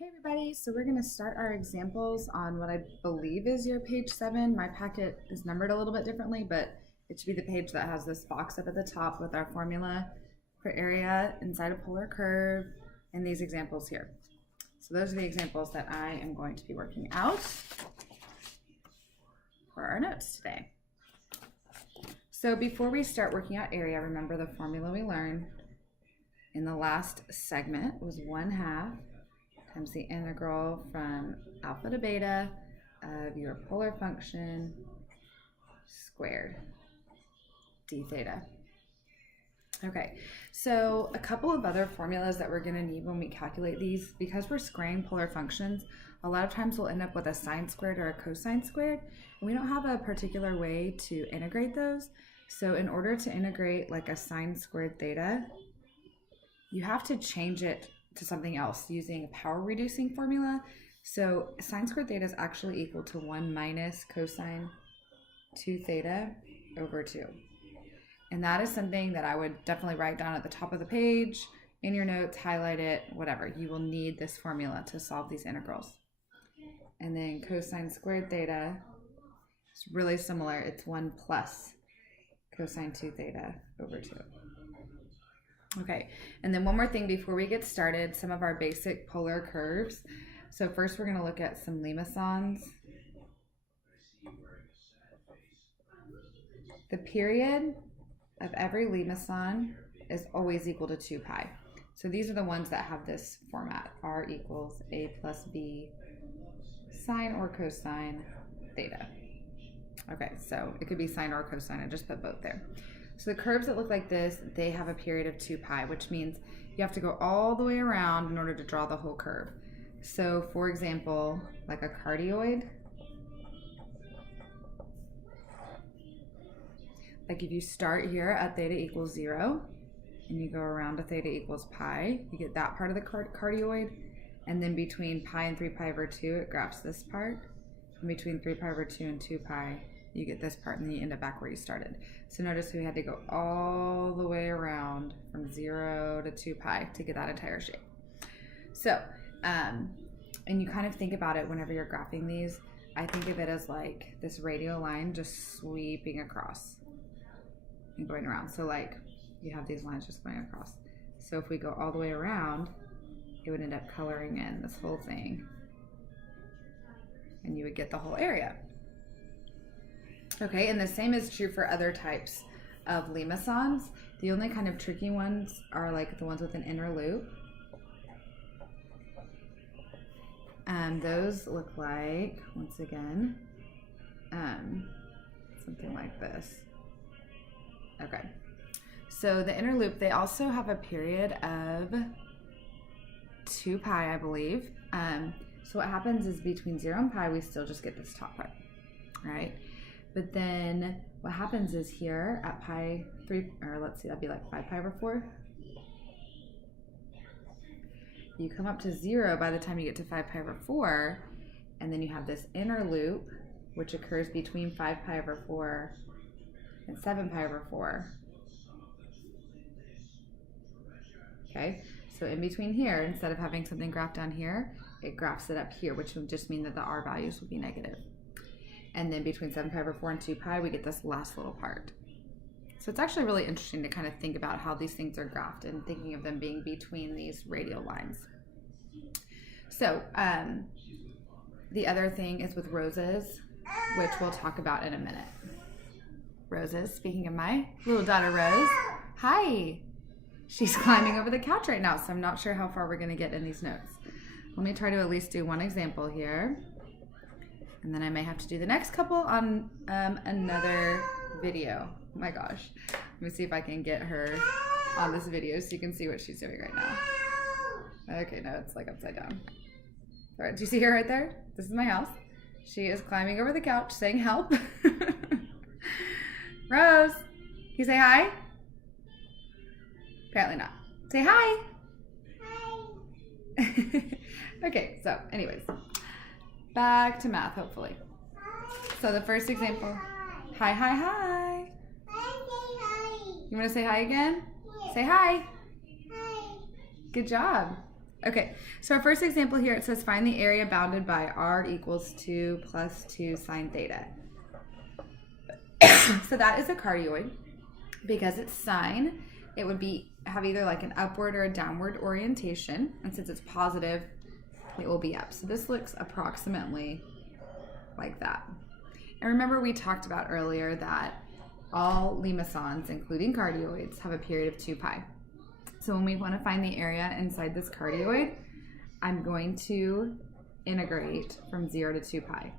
Hey everybody, so we're going to start our examples on what I believe is your page 7. My packet is numbered a little bit differently, but it should be the page that has this box up at the top with our formula for area inside a polar curve and these examples here. So those are the examples that I am going to be working out for our notes today. So before we start working out area, remember the formula we learned in the last segment was 1/2 times the integral from alpha to beta of your polar function squared d theta. Okay, so a couple of other formulas that we're going to need when we calculate these, because we're squaring polar functions, a lot of times we'll end up with a sine squared or a cosine squared, and we don't have a particular way to integrate those. So in order to integrate like a sine squared theta, you have to change it to something else using a power reducing formula. So sine squared theta is actually equal to 1 minus cosine 2 theta over 2. And that is something that I would definitely write down at the top of the page, in your notes, highlight it, whatever. You will need this formula to solve these integrals. And then cosine squared theta is really similar. It's 1 plus cosine 2 theta over 2. Okay, and then one more thing before we get started, some of our basic polar curves. So first we're going to look at some limacons. The period of every limacon is always equal to 2 pi. So these are the ones that have this format, r equals a plus b sine or cosine theta. Okay, so it could be sine or cosine, I just put both there. So the curves that look like this, they have a period of 2 pi, which means you have to go all the way around in order to draw the whole curve. So for example, like a cardioid, like if you start here at theta equals 0 and you go around to theta equals pi, you get that part of the cardioid, and then between pi and 3 pi over 2, it graphs this part, and between 3 pi over 2 and 2 pi, you get this part, and then you end up back where you started. So notice we had to go all the way around from 0 to 2 pi to get that entire shape. So, and you kind of think about it whenever you're graphing these, I think of it as like this radial line just sweeping across and going around. So like you have these lines just going across. So if we go all the way around, it would end up coloring in this whole thing, and you would get the whole area. Okay, and the same is true for other types of limacons. The only kind of tricky ones are like the ones with an inner loop. And those look like, once again, something like this. Okay, so the inner loop, they also have a period of 2 pi, I believe. So what happens is between 0 and pi, we still just get this top part, right? But then what happens is here at pi 3, or let's see, that'd be like 5 pi over 4. You come up to 0 by the time you get to 5 pi over 4, and then you have this inner loop, which occurs between 5 pi over 4 and 7 pi over 4. Okay, so in between here, instead of having something graphed down here, it graphs it up here, which would just mean that the r values would be negative. And then between 7 pi over 4 and 2 pi, we get this last little part. So it's actually really interesting to kind of think about how these things are graphed and thinking of them being between these radial lines. So the other thing is with roses, which we'll talk about in a minute. Roses, speaking of my little daughter Rose, hi! She's climbing over the couch right now, so I'm not sure how far we're going to get in these notes. Let me try to at least do one example here. And then I may have to do the next couple on another video. Oh my gosh. Let me see if I can get her on this video so you can see what she's doing right now. Okay, no, it's like upside down. All right, do you see her right there? This is my house. She is climbing over the couch saying help. Rose, can you say hi? Apparently not. Say hi. Hi. Okay, so anyways. Back to math, hopefully. So the first example. Hi, hi, hi. You want to say hi again? Say hi. Hi. Good job. Okay, so our first example here, it says find the area bounded by r equals 2 plus 2 sine theta. So that is a cardioid. Because it's sine, it would have either like an upward or a downward orientation. And since it's positive, it will be up. So this looks approximately like that. And remember we talked about earlier that all limacons, including cardioids, have a period of 2 pi. So when we want to find the area inside this cardioid, I'm going to integrate from 0 to 2 pi.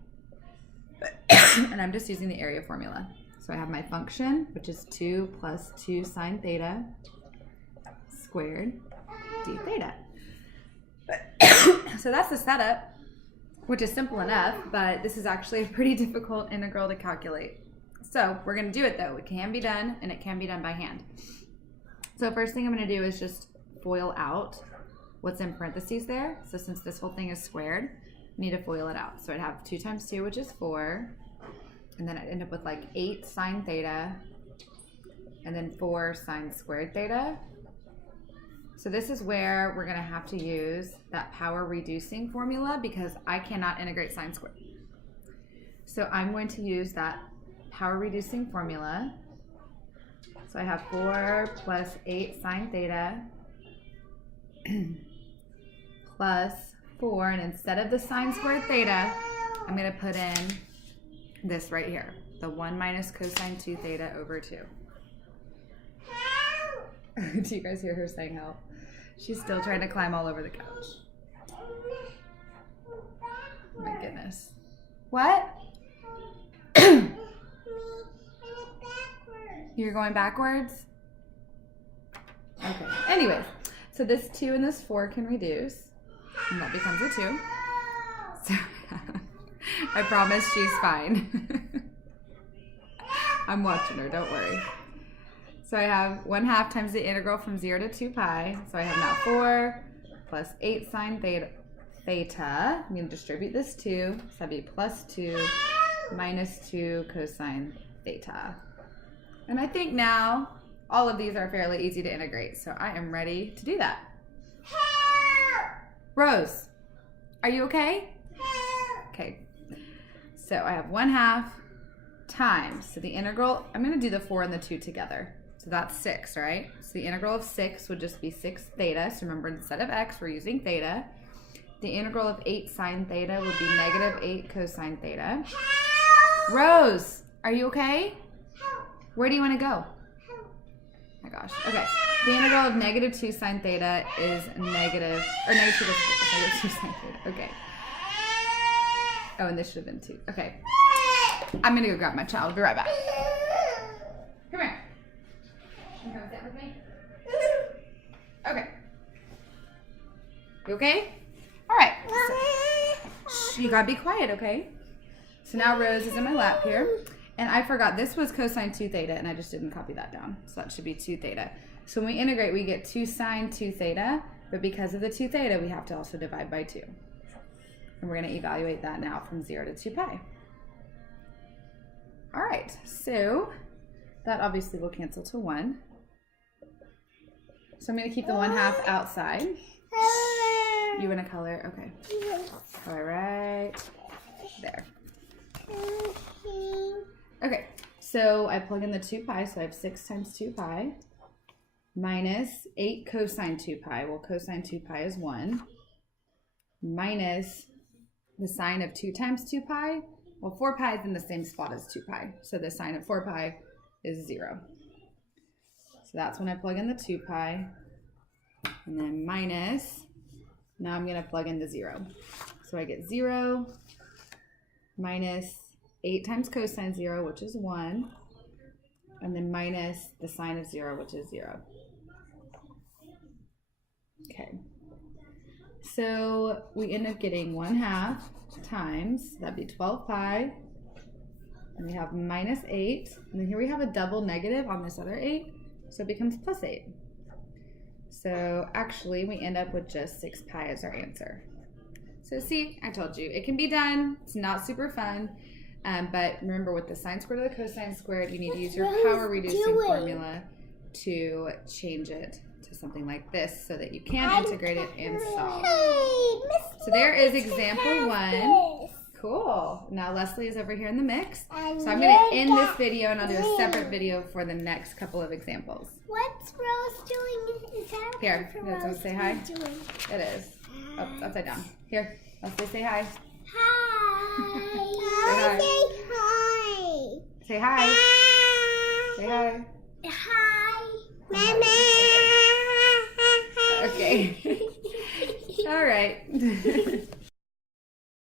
And I'm just using the area formula. So I have my function, which is 2 plus 2 sine theta squared d theta. So that's the setup, which is simple enough, but this is actually a pretty difficult integral to calculate. So we're going to do it though. It can be done, and it can be done by hand. So first thing I'm going to do is just FOIL out what's in parentheses there. So since this whole thing is squared, I need to FOIL it out. So I'd have 2 times 2, which is 4. And then I'd end up with like 8 sine theta, and then 4 sine squared theta. So this is where we're going to have to use that power reducing formula because I cannot integrate sine squared. So I'm going to use that power reducing formula. So I have 4 plus 8 sine theta plus 4, and instead of the sine squared theta, I'm going to put in this right here, the 1 minus cosine 2 theta over 2. Do you guys hear her saying help? She's still trying to climb all over the couch. Oh my goodness. What? You're going backwards? Okay. Anyways, so this 2 and this 4 can reduce, and that becomes a 2. So I promise she's fine. I'm watching her, don't worry. So I have 1/2 times the integral from 0 to 2 pi. So I have now 4 plus 8 sine theta. I'm going to distribute this 2. So that'd be plus 2 minus 2 cosine theta. And I think now all of these are fairly easy to integrate. So I am ready to do that. Rose, are you okay? Okay. So I have 1/2 times, so the integral, I'm going to do the 4 and the 2 together. So that's 6, right? So the integral of 6 would just be 6 theta. So remember, instead of x, we're using theta. The integral of 8 sine theta would be negative 8 cosine theta. Rose, are you okay? Where do you want to go? Oh my gosh. Okay. The integral of negative 2 sine theta is negative 2 sine theta. Okay. Oh, and this should have been 2. Okay. I'm going to go grab my child. I'll be right back. Come here. You come sit with me? Okay. You okay? All right. So, you got to be quiet, okay? So now Rose is in my lap here. And I forgot, this was cosine 2 theta, and I just didn't copy that down. So that should be 2 theta. So when we integrate, we get 2 sine 2 theta. But because of the 2 theta, we have to also divide by 2. And we're going to evaluate that now from 0 to 2 pi. All right, so that obviously will cancel to 1. So I'm going to keep the 1/2 outside. You want to color? Okay. Color right there. Okay, so I plug in the 2 pi, so I have 6 times 2 pi minus 8 cosine 2 pi. Well, cosine 2 pi is 1 minus the sine of 2 times 2 pi. Well, 4 pi is in the same spot as 2 pi, so the sine of 4 pi is 0. So that's when I plug in the 2 pi, and then minus, now I'm going to plug in the 0. So I get 0 minus 8 times cosine 0, which is 1, and then minus the sine of 0, which is 0. Okay. So we end up getting 1/2 times, that'd be 12 pi, and we have minus 8, and then here we have a double negative on this other 8, so it becomes plus 8. So actually we end up with just 6 pi as our answer. So see, I told you, it can be done. It's not super fun, but remember, with the sine squared or the cosine squared, you need to use your power reducing formula to change it to to something like this so that you can integrate it and solve. Hey, So there is example 1. Cool. Now Leslie is over here in the mix. So I'm going to end this video and I'll do a separate video for the next couple of examples. What's Rose doing? Is that Here, for let's Rose say hi. doing? It is. Oh, it's upside down. Here, Leslie, say hi. Hi. Say hi. Say hi. Hi. Mama. Okay. All right.